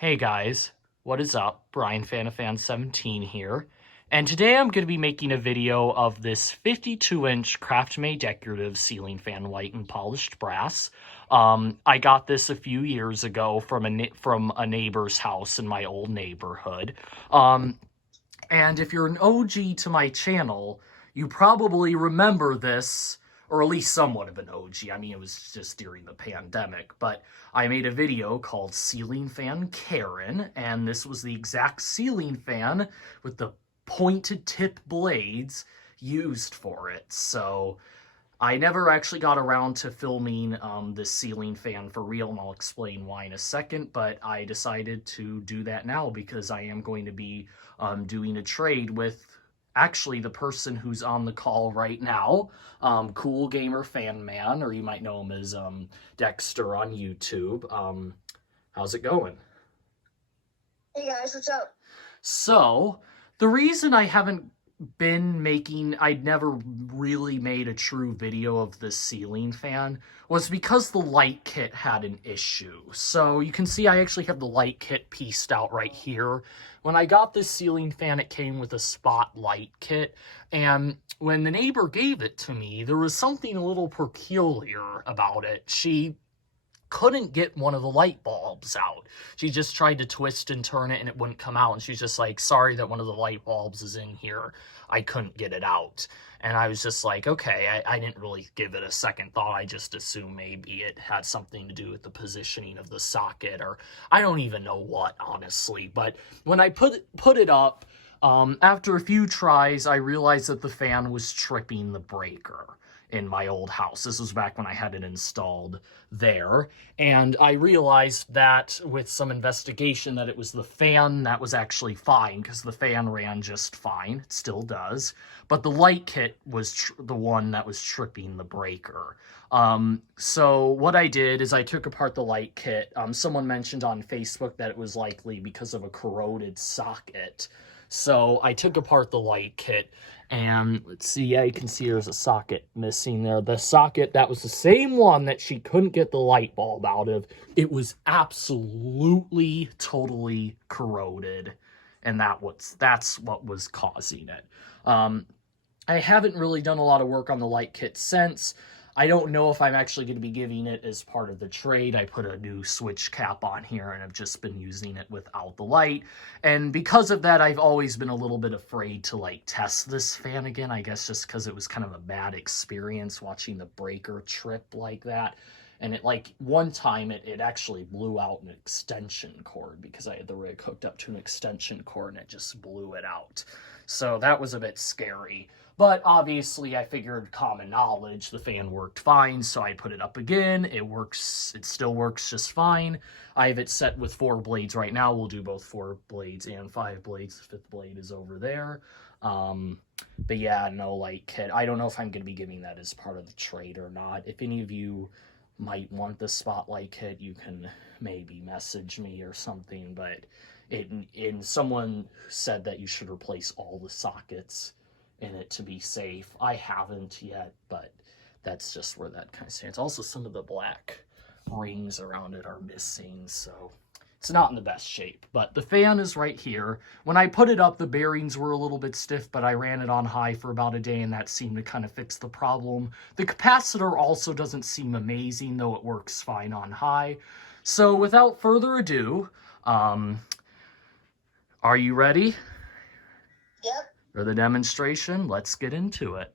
Hey guys, what is up? Brian FanFan17 here, and today I'm going to be making a video of this 52-inch Craftmade decorative ceiling fan, white and polished brass. I got this a few years ago from a neighbor's house in my old neighborhood. And if you're an OG to my channel, you probably remember this, or at least somewhat of an OG. I mean, it was just during the pandemic, but I made a video called Ceiling Fan Karen, and this was the exact ceiling fan with the pointed tip blades used for it. So I never actually got around to filming this ceiling fan for real, and I'll explain why in a second, but I decided to do that now because I am going to be doing a trade with actually the person who's on the call right now, coolgamerfanman, or you might know him as Dexter on YouTube. How's it going? Hey guys, what's up? So, the reason I haven't I'd never really made a true video of this ceiling fan was because the light kit had an issue. So you can see I actually have the light kit pieced out right here. When I got this ceiling fan, it came with a spotlight kit, and when the neighbor gave it to me, there was something a little peculiar about it. She couldn't get one of the light bulbs out. She just tried to twist and turn it and it wouldn't come out. And she's just like, sorry that one of the light bulbs is in here. I couldn't get it out. And I was just like, okay, I didn't really give it a second thought. I just assumed maybe it had something to do with the positioning of the socket, or I don't even know what, honestly. But when I put it up, after a few tries, I realized that the fan was tripping the breaker in my old house. This was back when I had it installed there. And I realized that with some investigation that it was the fan that was actually fine, because the fan ran just fine. It still does. But the light kit was the one that was tripping the breaker. So what I did is I took apart the light kit. Someone mentioned on Facebook that it was likely because of a corroded socket. So I took apart the light kit, and let's see, yeah, you can see there's a socket missing there. The socket, that was the same one that she couldn't get the light bulb out of. It was absolutely, totally corroded, and that's what was causing it. I haven't really done a lot of work on the light kit since. I don't know if I'm actually going to be giving it as part of the trade. I put a new switch cap on here, and I've just been using it without the light. And because of that, I've always been a little bit afraid to, like, test this fan again, I guess just because it was kind of a bad experience watching the breaker trip like that. And it, like, one time it actually blew out an extension cord because I had the rig hooked up to an extension cord, and it just blew it out. So that was a bit scary. But obviously, I figured common knowledge, the fan worked fine, so I put it up again. It still works just fine. I have it set with 4 blades right now. We'll do both 4 blades and 5 blades. The 5th blade is over there. But yeah, no light kit. I don't know if I'm going to be giving that as part of the trade or not. If any of you might want the spotlight kit, you can maybe message me or something. But someone said that you should replace all the sockets in it to be safe. I haven't yet, but that's just where that kind of stands. Also, some of the black rings around it are missing, so it's not in the best shape. But the fan is right here. When I put it up, the bearings were a little bit stiff, but I ran it on high for about a day, and that seemed to kind of fix the problem. The capacitor also doesn't seem amazing, though it works fine on high. So without further ado, are you ready? Yep. For the demonstration? Let's get into it.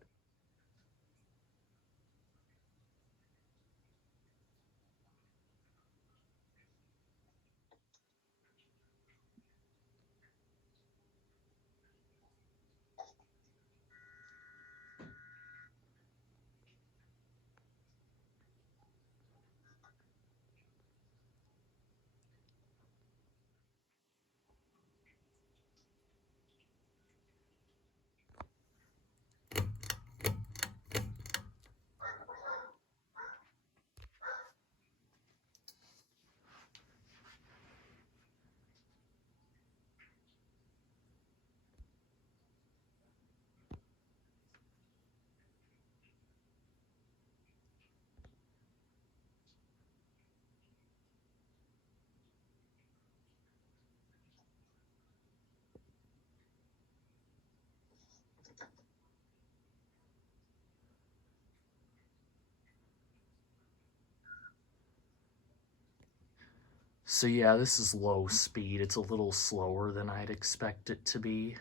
So yeah, this is low speed. It's a little slower than I'd expect it to be.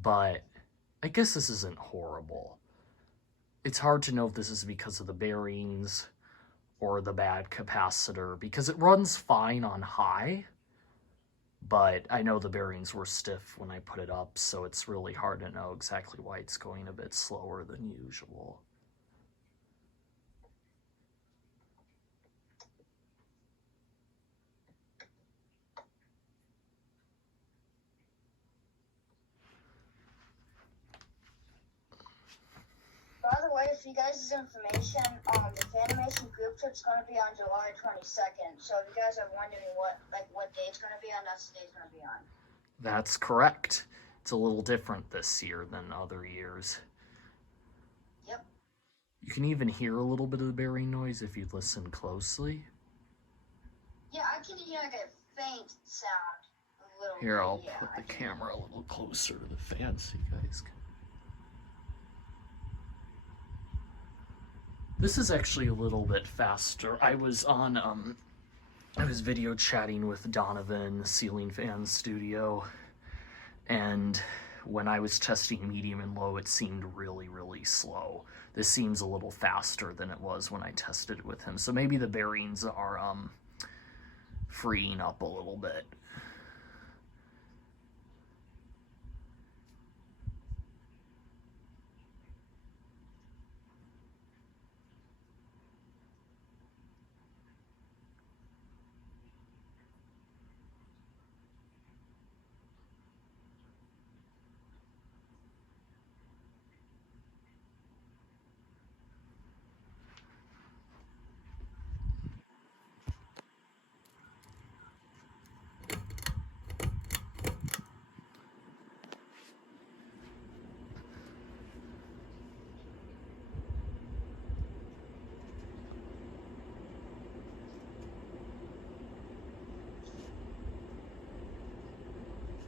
But I guess this isn't horrible. It's hard to know if this is because of the bearings or the bad capacitor, because it runs fine on high, but I know the bearings were stiff when I put it up, so it's really hard to know exactly why it's going a bit slower than usual. By the way, for you guys' information, the Fanimation group trip's gonna be on July 22nd. So if you guys are wondering what day it's gonna be on, that's the day it's gonna be on. That's correct. It's a little different this year than other years. Yep. You can even hear a little bit of the bearing noise if you listen closely. Yeah, I can hear like a faint sound. A little Here, bit, I'll yeah, put the camera a little closer to the fan so you guys can. This is actually a little bit faster. I was video chatting with Donovan, Ceiling Fan Studio, and when I was testing medium and low, it seemed really, really slow. This seems a little faster than it was when I tested it with him. So maybe the bearings are freeing up a little bit.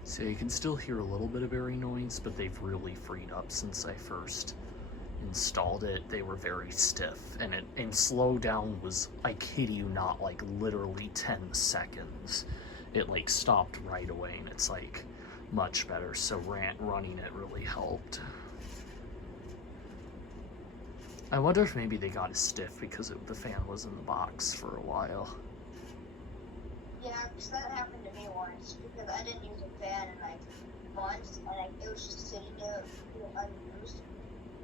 So you can still hear a little bit of bearing noise, but they've really freed up since I first installed it. They were very stiff, and slow down was, I kid you not, like literally 10 seconds. It like stopped right away, and it's like much better. So running it really helped. I wonder if maybe they got it stiff because the fan was in the box for a while. Yeah, because that happened to me once, because I didn't use a fan in like months, and it was just sitting there unused,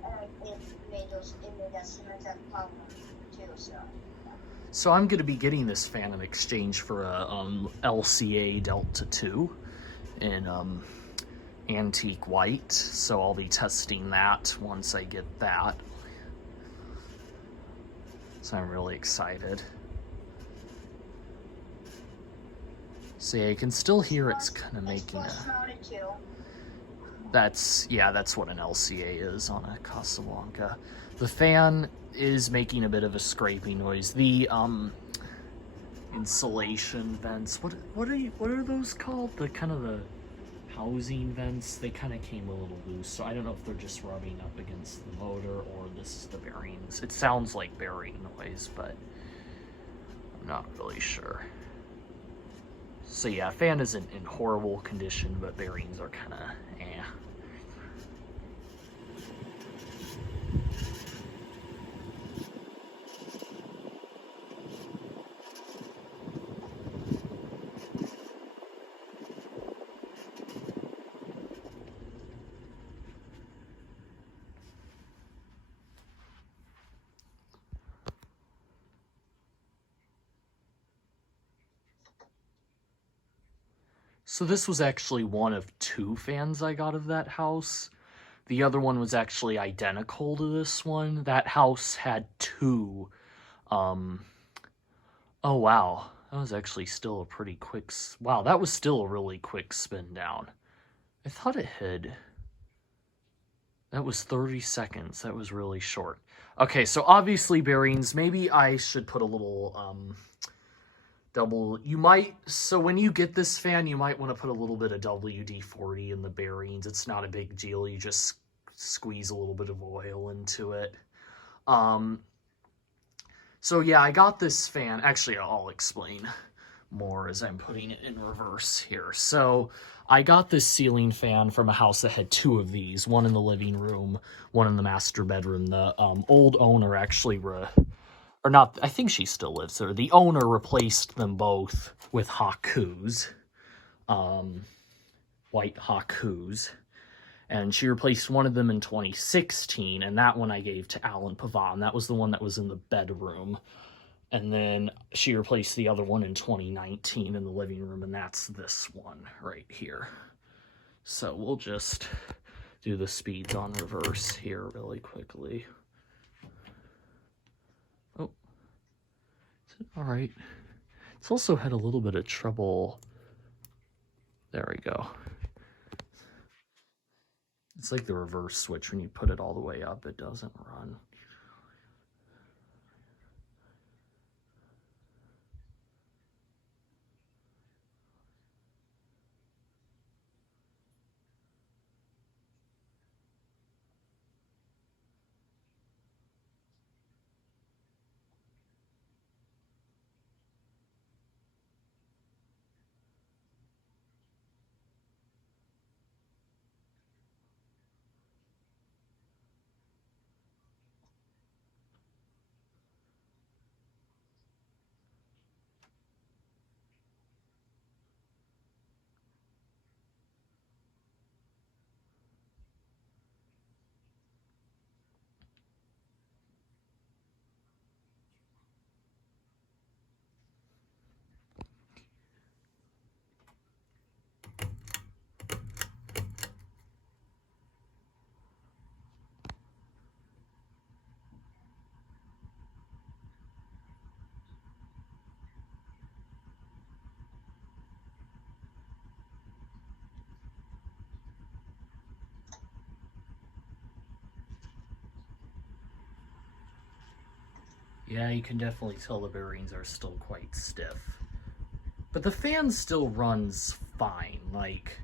and it made that same exact problem too. So I'm going to be getting this fan in exchange for a LCA Delta 2 in antique white. So I'll be testing that once I get that. So I'm really excited. So yeah, you can still hear it's kind of making a... That's what an LCA is on a Casablanca. The fan is making a bit of a scraping noise. The insulation vents, what are those called? The kind of the housing vents, they kind of came a little loose, so I don't know if they're just rubbing up against the motor or this is the bearings. It sounds like bearing noise, but I'm not really sure. So yeah, fan isn't in horrible condition, but bearings are kind of eh. So this was actually one of 2 fans I got of that house. The other one was actually identical to this one. That house had 2. Oh wow, that was actually still a pretty quick... Wow, that was still a really quick spin down. I thought it had... That was 30 seconds. That was really short. Okay, so obviously bearings. Maybe I should put a little... so when you get this fan, you might want to put a little bit of WD-40 in the bearings. It's not a big deal. You just squeeze a little bit of oil into it. So yeah, I got this fan. Actually, I'll explain more as I'm putting it in reverse here. So I got this ceiling fan from a house that had two of these, one in the living room, one in the master bedroom. The old owner actually, or not, I think she still lives there. The owner replaced them both with Hakus, white Hakus. And she replaced one of them in 2016, and that one I gave to Alan Pavan. That was the one that was in the bedroom. And then she replaced the other one in 2019 in the living room, and that's this one right here. So we'll just do the speeds on reverse here really quickly. Oh, all right. It's also had a little bit of trouble. There we go. It's like the reverse switch. When you put it all the way up, it doesn't run. Yeah, you can definitely tell the bearings are still quite stiff. But the fan still runs fine. Like,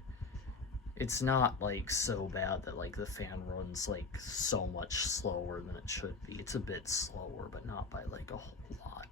it's not like so bad that like the fan runs like so much slower than it should be. It's a bit slower, but not by like a whole lot.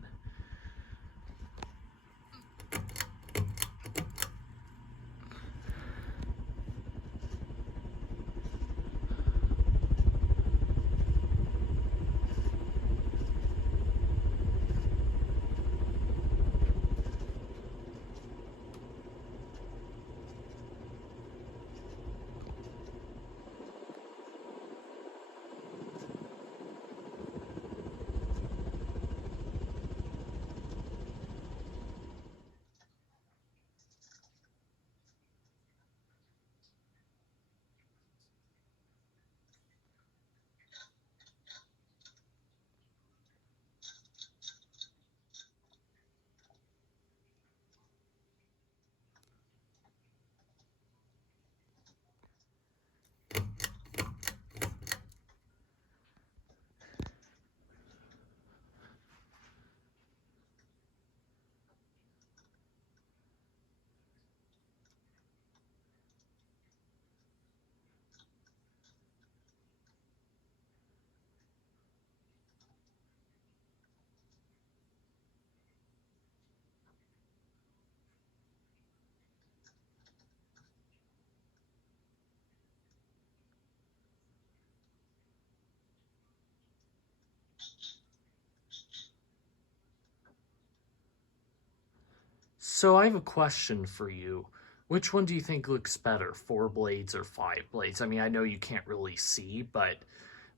So I have a question for you. Which one do you think looks better, 4 blades or 5 blades? I mean, I know you can't really see, but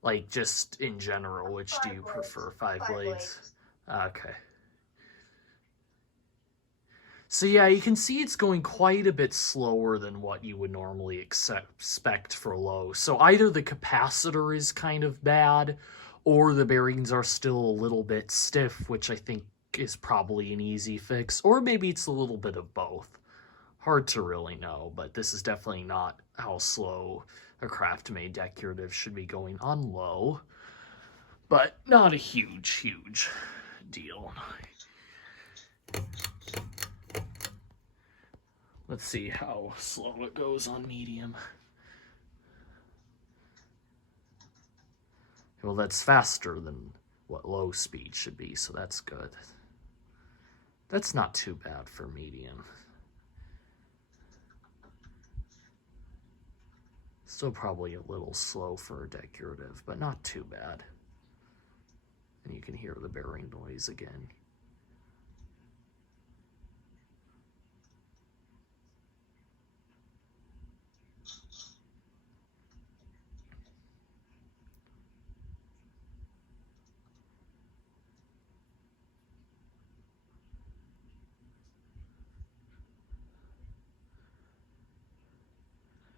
like just in general, which do you prefer, 5 blades? Okay. So yeah, you can see it's going quite a bit slower than what you would normally expect for low. So either the capacitor is kind of bad, or the bearings are still a little bit stiff, which I think is probably an easy fix, or maybe it's a little bit of both. Hard to really know, but this is definitely not how slow a Craftmade decorative should be going on low, but not a huge deal. Let's see how slow it goes on medium. Well, that's faster than what low speed should be, so that's good. That's not too bad for medium. Still probably a little slow for a decorative, but not too bad. And you can hear the bearing noise again.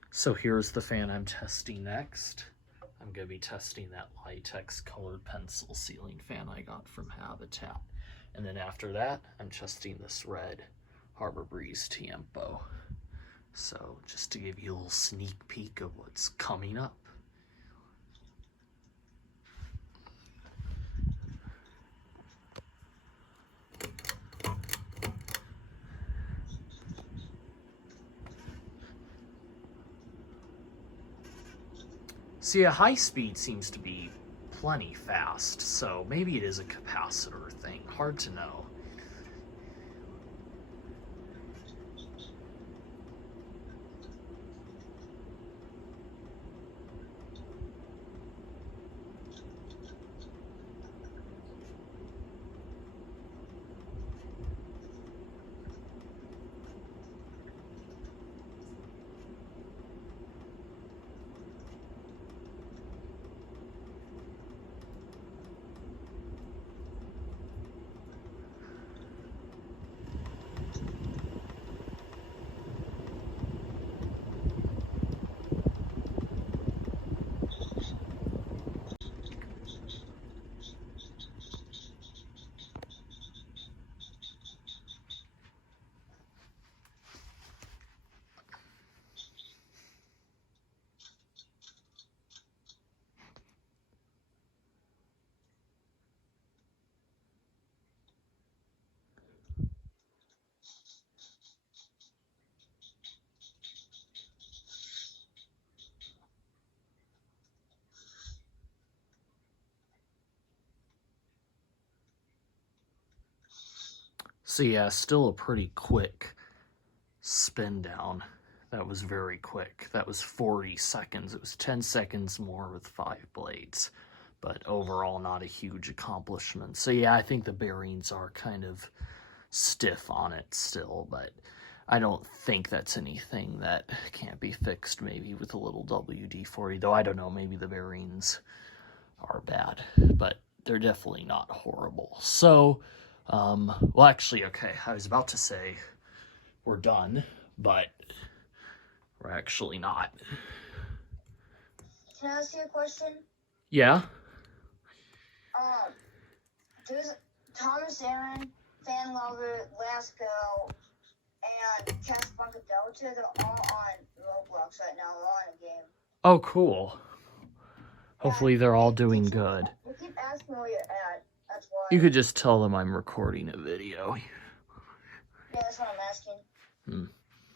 So here's the fan I'm testing next. I'm going to be testing that latex colored pencil ceiling fan I got from Habitat. And then after that, I'm testing this red Harbor Breeze Tiempo. So just to give you a little sneak peek of what's coming up. See, a high speed seems to be plenty fast, so maybe it is a capacitor thing. Hard to know. So yeah, still a pretty quick spin down. That was very quick. That was 40 seconds. It was 10 seconds more with 5 blades. But overall, not a huge accomplishment. So yeah, I think the bearings are kind of stiff on it still, but I don't think that's anything that can't be fixed maybe with a little WD-40, though I don't know, maybe the bearings are bad, but they're definitely not horrible. So, well, actually, okay, I was about to say we're done, but we're actually not. Can I ask you a question? Yeah? Does Thomas Aaron, Fan Lover, Lasco, and Casablanca Delta, they're all on Roblox right now. They're all in a game. Oh, cool. Hopefully they're all doing good. They keep asking where you're at. That's why. You could just tell them I'm recording a video. Yeah, that's what I'm asking.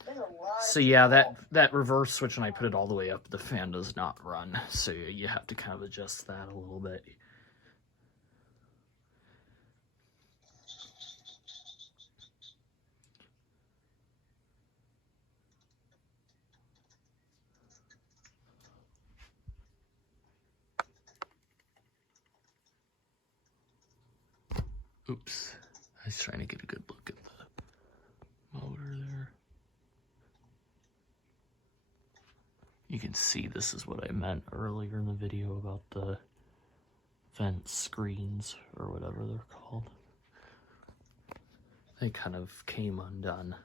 There's a lot. So yeah, that reverse switch, when I put it all the way up, the fan does not run. So you have to kind of adjust that a little bit. Oops. I was trying to get a good look at the motor there. You can see this is what I meant earlier in the video about the vent screens, or whatever they're called. They kind of came undone.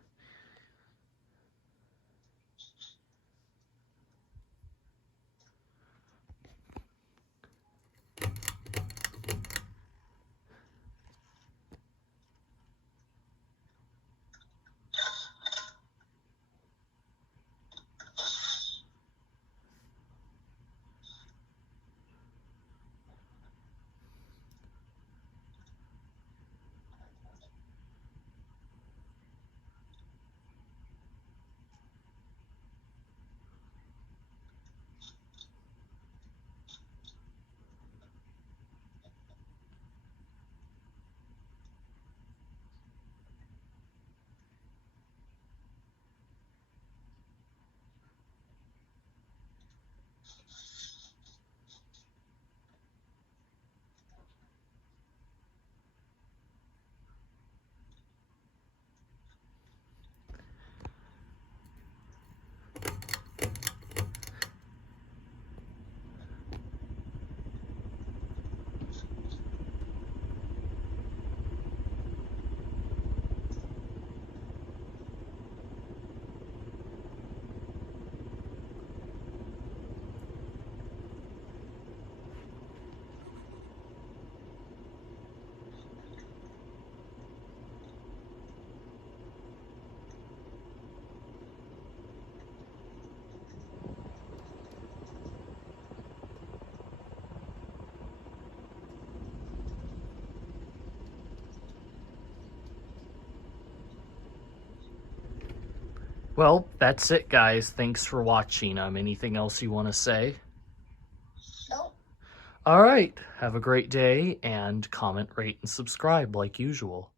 Well, that's it, guys. Thanks for watching. Anything else you want to say? Nope. All right. Have a great day, and comment, rate, and subscribe like usual.